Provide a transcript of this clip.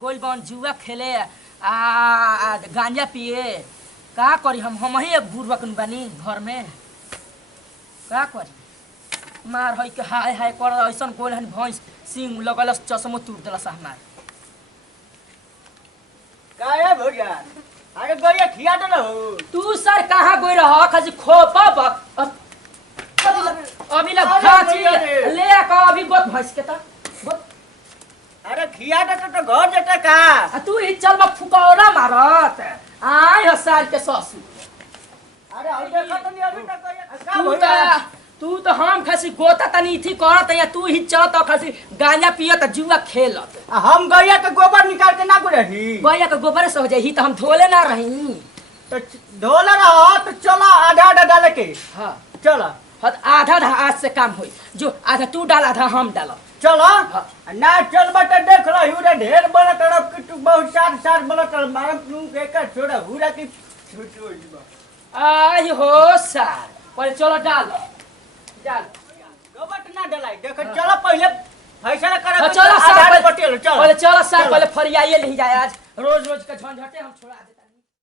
कोई बन जुआ खेले गांजा पिए का करी हम ही एक बुढ़वा बानी घर में का करी मार है के हाय हाय कर ऐसन कोई हन भैंस सिंह लगल चश्मो टूट देलस हमार का है भैया अरे गइया खिया दे न हो तू सर कहाँ गई रह खजी खोपा अभी लग खाची ले का अभी गोत भैंस के ता गोत अरे खिया दे तो घर जते का तू ही चल बा फुकौरा मारत आय हसार के ससुर अरे हम देखा तो नहीं अभी तक गइया का तू तो हम खासी गोता तनी थी करत या तू ही चलत खासी गांजा पियत जुआ खेलत हम गइया के गोबर निकाल के ना गुरही गैया के गोबर से हो जाई त हम धोले ना रही तो ढोला रहा तो चला आधा आधा डाल के हां चला हद आधा आधा आज से काम होई जो आधा तू डाल आधा हम डाल चलो ना चल बटे देख लो हुरा ढेर बड़ा तरफ कि तू बहुत सार सार बड़ा तरफ मारम तू के का छोड़ा हुरा की छूट हो जबा आई हो सार पहले चलो डाल डाल गोबर ना डलाई देख चलो पहले फैसला करा चलो सार पटेल चलो पहले चलो सार पहले फरियाइए ले जाए आज रोज रोज का झंझटे हम छोड़ा दे।